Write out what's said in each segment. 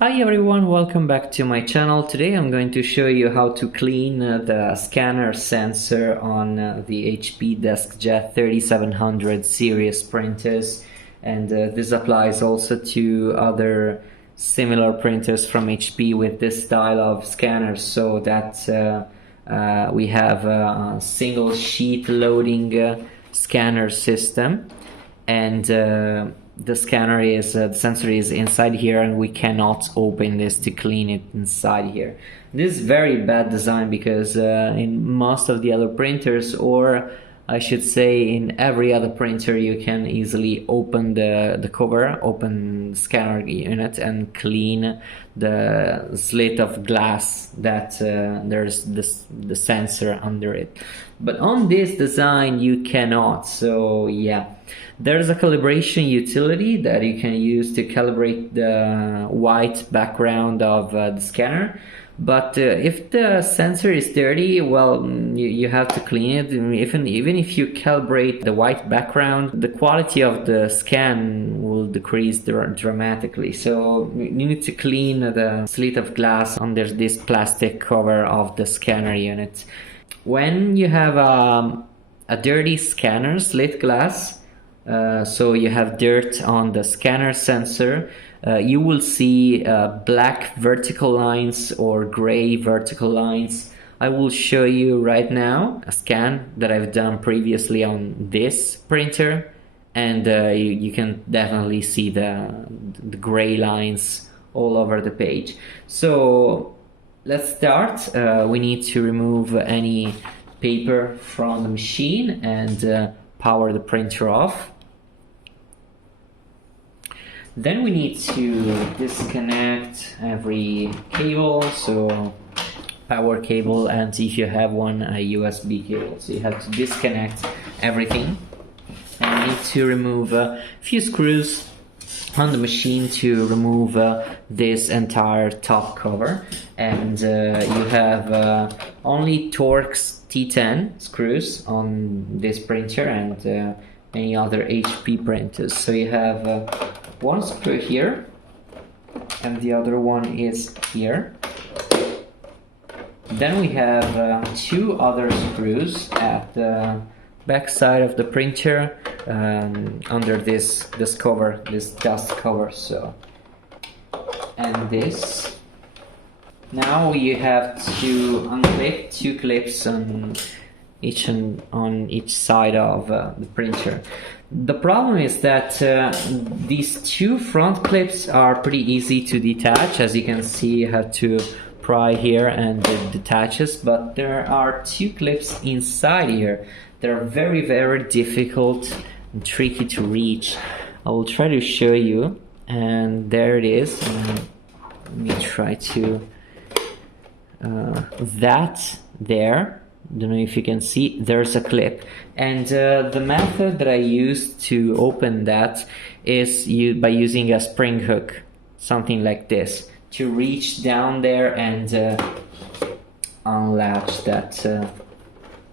Hi everyone, welcome back to my channel. Today I'm going to show you how to clean the scanner sensor on the HP DeskJet 3700 series printers, and this applies also to other similar printers from HP with this style of scanners, so that we have a single sheet loading scanner system, and the sensor is inside here, and we cannot open this to clean it inside here. This is very bad design because in most of the other printers, or I should say in every other printer, you can easily open the cover, open the scanner unit and clean the slit of glass that there's the sensor under it. But on this design you cannot, so yeah. There's a calibration utility that you can use to calibrate the white background of the scanner. But if the sensor is dirty, well, you have to clean it. Even if you calibrate the white background, the quality of the scan will decrease dramatically. So you need to clean the slit of glass under this plastic cover of the scanner unit. When you have a dirty scanner slit glass, so you have dirt on the scanner sensor, you will see black vertical lines or gray vertical lines. I will show you right now a scan that I've done previously on this printer, and you can definitely see the gray lines all over the page. So let's start. We need to remove any paper from the machine and power the printer off. Then we need to disconnect every cable, so power cable, and if you have one, a USB cable. So you have to disconnect everything, and you need to remove a few screws on the machine to remove this entire top cover. And you have only Torx T10 screws on this printer and any other HP printers. So you have one screw here and the other one is here. Then we have two other screws at the back side of the printer under this cover, this dust cover. So, and this. Now you have to unclip two clips on each side of the printer. The problem is that these two front clips are pretty easy to detach. As you can see, you have to pry here and it detaches, but there are two clips inside here that are very, very difficult and tricky to reach. I will try to show you, and there it is. Let me try to that there. Don't know if you can see, there's a clip, and the method that I use to open that is by using a spring hook, something like this, to reach down there and unlatch that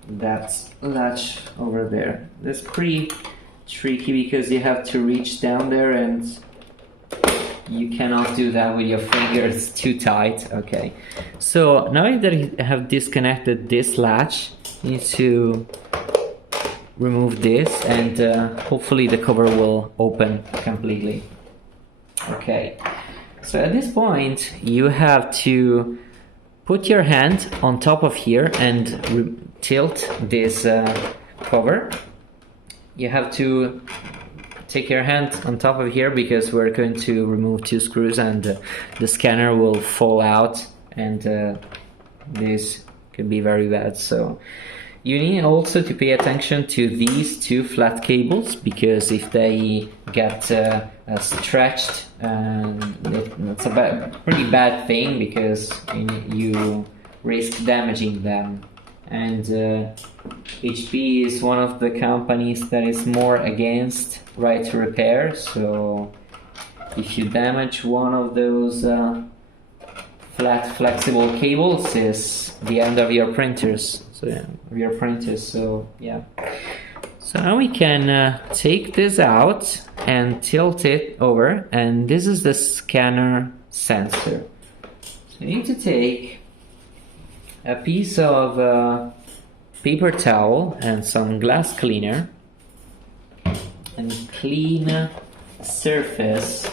latch over there. That's pretty tricky because you have to reach down there and you cannot do that with your fingers, it's too tight. Okay, so now that you have disconnected this latch, you need to remove this, and hopefully the cover will open completely. Okay, so at this point you have to put your hand on top of here and tilt this cover. You have to take your hand on top of here because we're going to remove two screws and the scanner will fall out, and this could be very bad. So you need also to pay attention to these two flat cables, because if they get stretched, it's a pretty bad thing because you risk damaging them. And HP is one of the companies that is more against right to repair, so if you damage one of those flat flexible cables, is the end of your printers. So yeah, so now we can take this out and tilt it over, and this is the scanner sensor. So you need to take a piece of paper towel and some glass cleaner and clean the surface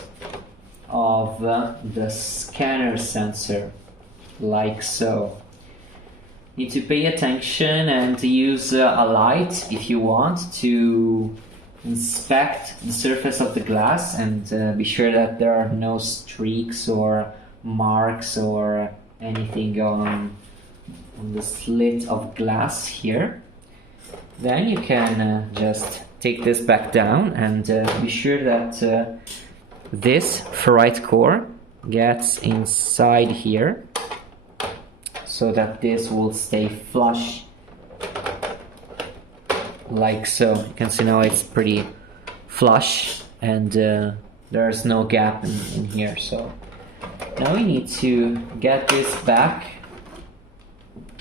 of the scanner sensor, like so. Need to pay attention and use a light if you want to inspect the surface of the glass and be sure that there are no streaks or marks or anything on the slit of glass here. Then you can just take this back down and be sure that this ferrite core gets inside here so that this will stay flush, like so. You can see now it's pretty flush and there's no gap in here. So now we need to get this back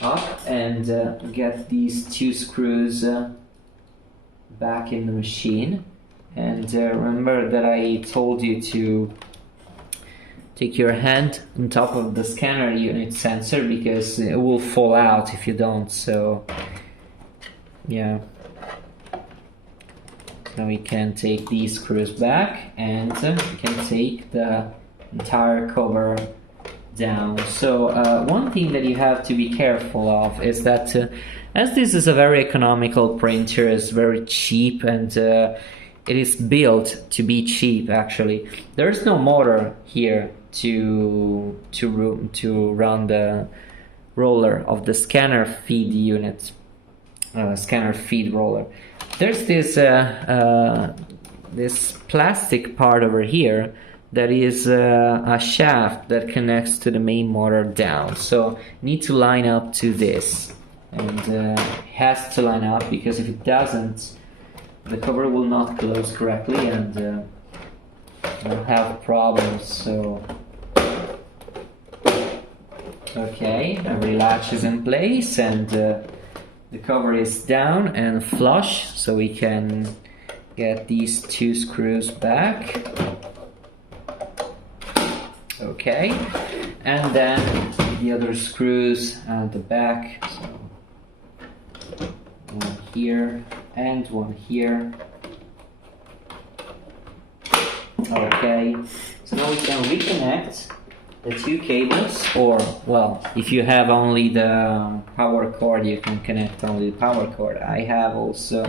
up and get these two screws back in the machine. And remember that I told you to take your hand on top of the scanner unit sensor because it will fall out if you don't. So yeah, now we can take these screws back and we can take the entire cover down. So one thing that you have to be careful of is that as this is a very economical printer, it's very cheap and it is built to be cheap. Actually, there is no motor here to run the roller of the scanner feed unit, scanner feed roller. There's this this plastic part over here that is a shaft that connects to the main motor down. So need to line up to this, and it has to line up because if it doesn't, the cover will not close correctly and will have problems. So okay, every latch is in place and the cover is down and flush, so we can get these two screws back. Okay, and then the other screws at the back, so one here and one here. Okay, so now we can reconnect the two cables, or well, if you have only the power cord, you can connect only the power cord. I have also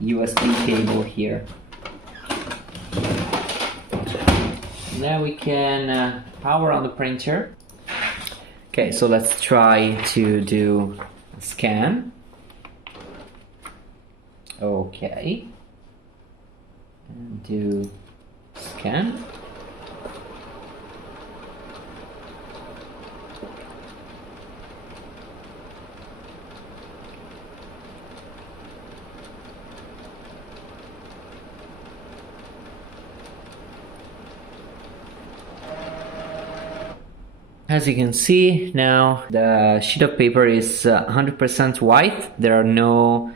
USB cable here. Now we can power on the printer. Okay, so let's try to do a scan. Okay, and do scan. As you can see now, the sheet of paper is 100% white. There are no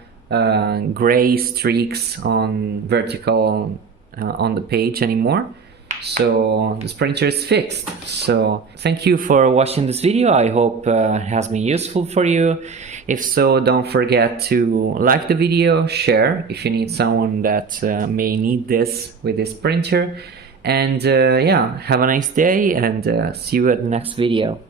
gray streaks on vertical on the page anymore. So this printer is fixed. So thank you for watching this video. I hope it has been useful for you. If so, don't forget to like the video, share if you need someone that may need this with this printer. And yeah, have a nice day and see you at the next video.